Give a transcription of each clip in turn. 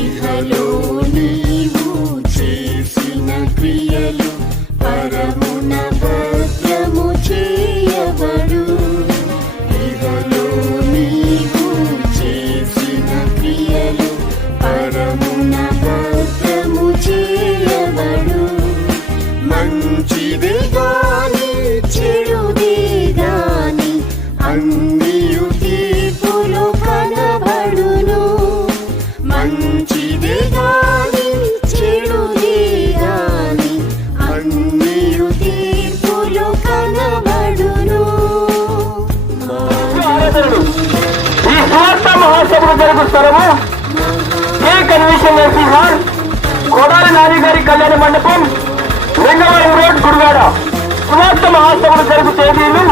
ఇహలో నీవు చేసిన క్రియలు పరమున భద్రము చేయబడు. ఇహలో నీవు చేసిన క్రియలు పరమున భద్రము చేయబడు. మంచిది గాని చెడుది గాని అన్నియు తీర్పులో కనబడును. మంచిది గాని చెడుది గాని అన్నియు తీర్పులో కనబడును. ఈ సువార్త మహోత్సవం జరుగు స్థలము ఏ కన్వెన్షన్ నర్సింగ్ హాల్, కోదాలి నాని గారి కళ్యాణ మండపం, లింగవరం రోడ్, గుడివాడ. సువార్త మహోత్సవం జరుగు తేదీలు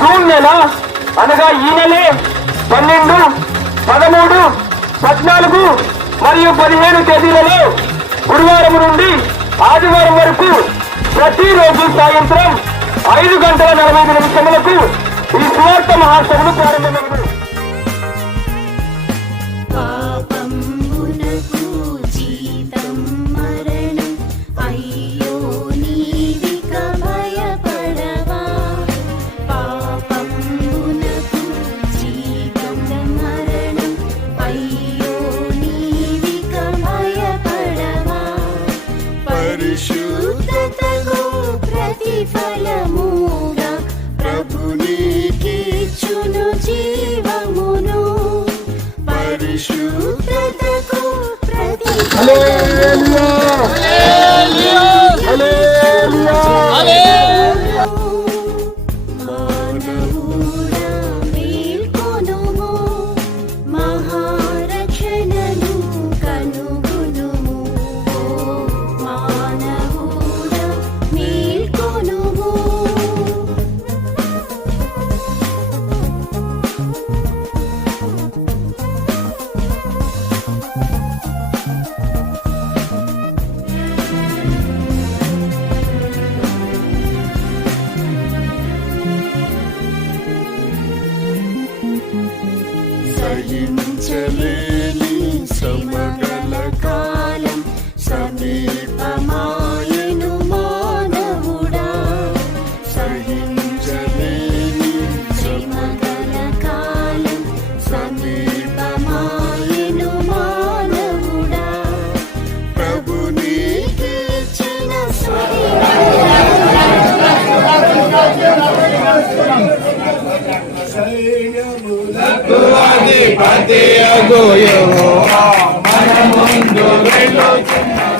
జూన్ నెల అనగా ఈ నెలే 12, 13, 14 మరియు 15 తేదీలలో గురువారం నుండి ఆదివారం వరకు ప్రతిరోజు సాయంత్రం 5:45 ఈ సువార్త మహోత్సవం ప్రారంభమైనది. పాపమునకు జీతం మరణం, అయ్యో నీవిక భయపడవా. పాపమునకు జీతం మరణం, అయ్యో నీవిక భయపడవా. పరిశుద్ధతకు ప్రతిఫలముగా ప్రభు నీకిచ్చును జీవమును. పరిశుద్ధతకు ప్రతిఫలముగా మానవుడా మేల్కొనుము, మహారక్షణను కనుగొనుము. మానవుడా మేల్కొనుము. సహించలేని శ్రమగల కాలం సమీపమాయెను మానవుడా. సహించలేని శ్రమగల కాలం సమీపమాయెను మానవుడా. ప్రభు నీకిచ్చిన అధిపతి యెహోవా మన ముందు వెళ్ళుచున్నాడు.